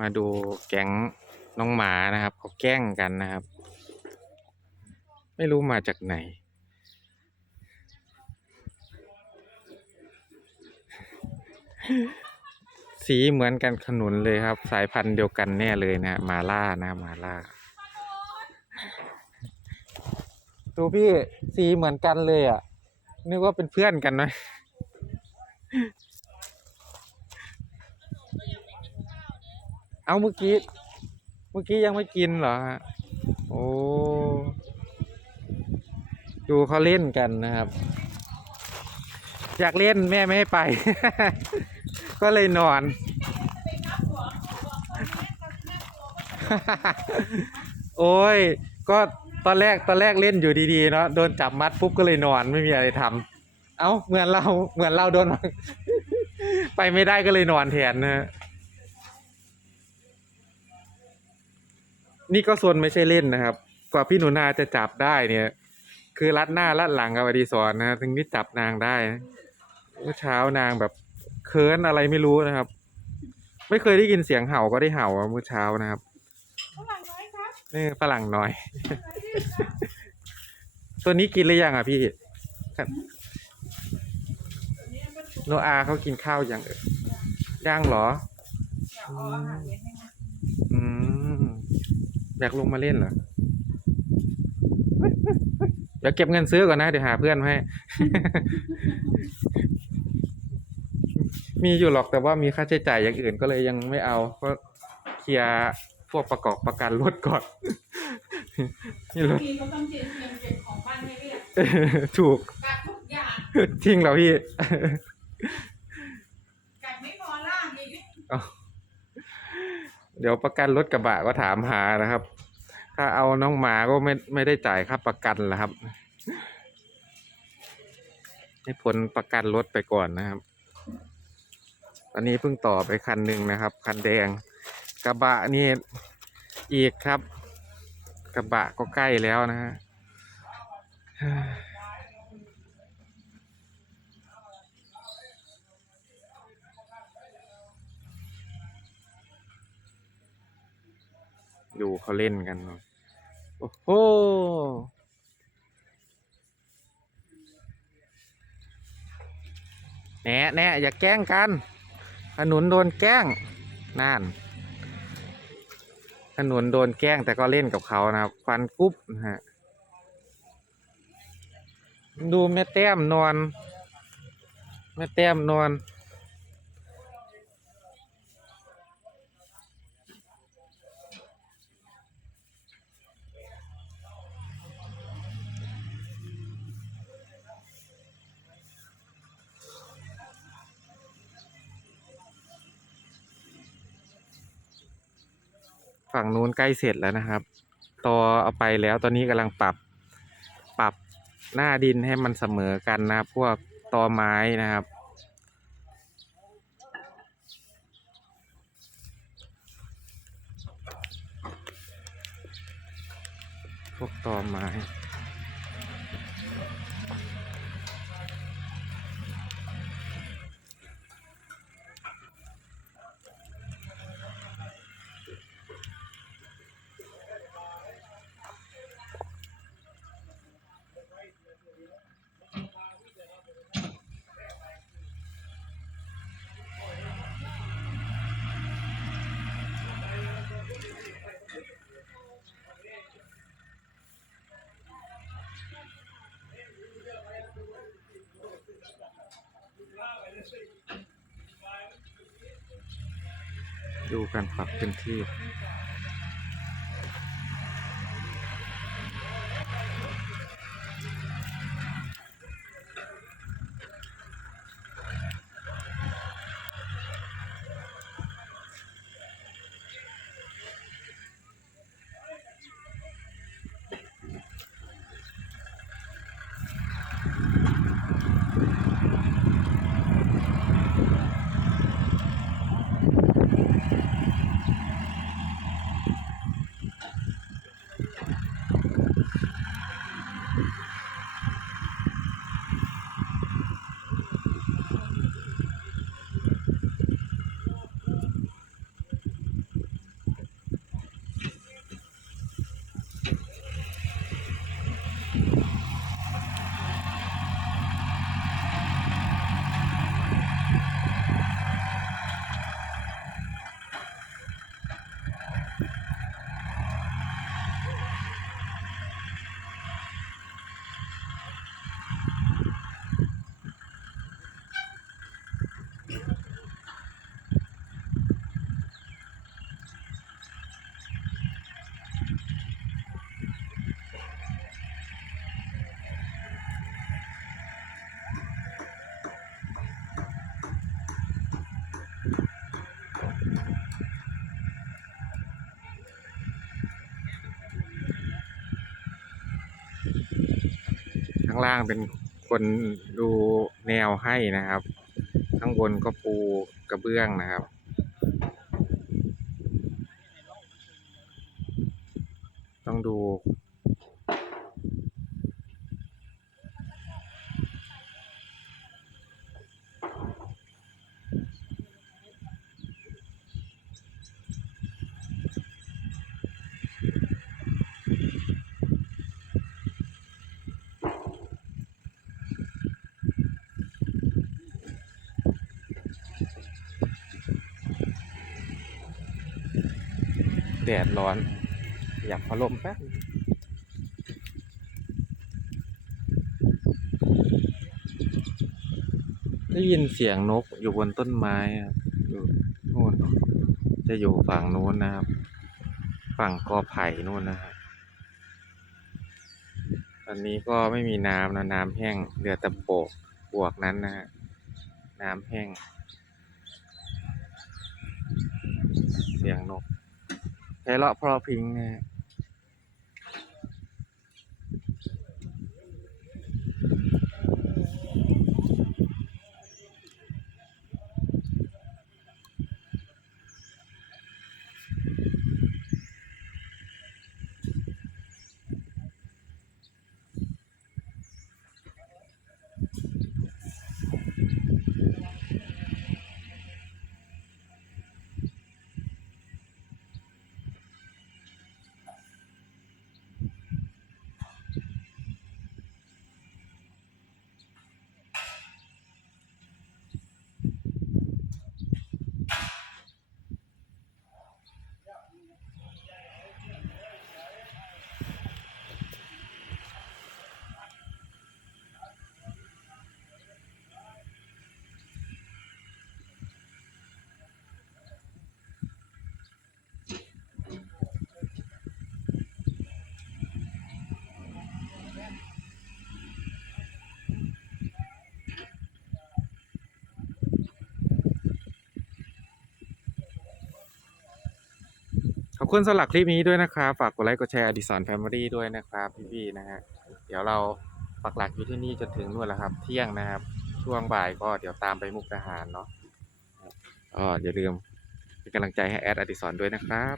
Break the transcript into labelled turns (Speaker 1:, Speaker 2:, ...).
Speaker 1: มาดูแก๊งน้องหมานะครับเขาแกล้งกันนะครับ ไม่รู้มาจากไหน สีเหมือนกันขนุนเลยครับ สายพันธุ์เดียวกันแน่เลยนะมาล่านะมาล่า ดูพี่สีเหมือนกันเลยอะนึกว่าเป็นเพื่อนกันนะ เอาเมื่อกี้ เมื่อกี้ยังไม่กินเหรอฮะ โอ้ ดูเขาเล่นกันนะครับ อยากเล่นแม่ไม่ให้ไป ก็เลยนอน โอ้ย ก็ตอนแรกตอนแรกเล่นอยู่ดีๆเนาะ โดนจับมัดปุ๊บก็เลยนอนไม่มีอะไรทำ เอ้า เหมือนเราเหมือนเราโดน ไปไม่ได้ก็เลยนอนแทนนะ นี่ก็โซนไม่ใช่เล่นนะครับ กว่าพี่หนูนาจะจับได้เนี่ย คือรัดหน้ารัดหลังกับอดีศรนะถึงที่จับนางได้นะเมื่อเช้านางแบบเคิร์นอะไรไม่รู้นะครับ ไม่เคยได้ยินเสียงเห่าก็ได้เห่าอะเมื่อเช้านะครับ
Speaker 2: ฝรั่งน้อยครับ
Speaker 1: นี่ฝรั่งน้อย ตัวนี้กินหรือยังอะพี่ครับโนอาเขากินข้าวยังเอ่ยย่างเหรอ
Speaker 2: เดี๋ยวเอาอาหารเย็นให้นะ
Speaker 1: อืม อยากลงมาเล่นเหรอเดี๋ยวเก็บเงินซื้อก่อนนะ เดี๋ยวหาเพื่อนมาให้ มีอยู่หรอกแต่ว่ามีค่าใช้จ่ายอย่างอื่นก็เลยยังไม่เอา ก็เคลียร์พวกประกอบประกันรถก่อน นี่รถ
Speaker 2: พี่เขาต้องเตรียมเตรียมเก็บของบ้านให้เรียบ
Speaker 1: ถูก
Speaker 2: กัดทุกอย่าง
Speaker 1: จริงเหรอพี่
Speaker 2: กัดไม่พอล่างอีก
Speaker 1: เดี๋ยวประกันรถกระบะก็ถามหานะครับ ถ้าเอาน้องหมาก็ไม่ไม่ได้จ่ายค่าประกันแล้วครับ ให้ผลประกันรถไปก่อนนะครับตอนนี้เพิ่งต่อไปคันหนึ่งนะครับ คันแดง กระบะนี่อีกครับ กระบะก็ใกล้แล้วนะฮะ ดูเขาเล่นกันโอ้โหแหน่แหน่อย่าแกล้งกันขนุนโดนแกล้งนั่นขนุนโดนแกล้งแต่ก็เล่นกับเขานะครับฟันกุ๊บนะฮะดูแม่แต้มนอน แม่แต้มนอน ฝั่งนู้นใกล้เสร็จแล้วนะครับตอเอาไปแล้วตอนนี้กำลังปรับปรับหน้าดินให้มันเสมอกันนะครับพวกตอไม้นะครับ พวกตอไม้ ดูการปรับพื้นที่างล่างเป็นคนดูแนวให้นะครับ ข้างบนก็ปูกระเบื้องนะครับ ต้องดู แดดร้อน อยากพัดลมแป๊บได้ยินเสียงนกอยู่บนต้นไม้ครับอยู่นู่นจะอยู่ฝั่งนู้นนะครับ ฝั่งกอไผ่นู่นนะครับตอนนี้ก็ไม่มีน้ำนะน้ำแห้งเหลือแต่โปกบวกนั้นนะฮะน้ำแห้ง เสียงนก ไพเราะเพราะพริ้งนะฮะข อบคุณสำหรับคลิปนี้ด้วยนะครับ ฝากกดไลค์กดแชร์อดิสรแฟมิลี่ด้วยนะครับพี่ๆนะฮะเดี๋ยวเราปักหลักอยู่ที่นี่จนถึงนู่นแหละครับ เที่ยงนะครับ ช่วงบ่ายก็เดี๋ยวตามไปมุกดาหารเนาะก็อย่าลืมเป็นกำลังใจให้แอดอดิสรด้วยนะครับ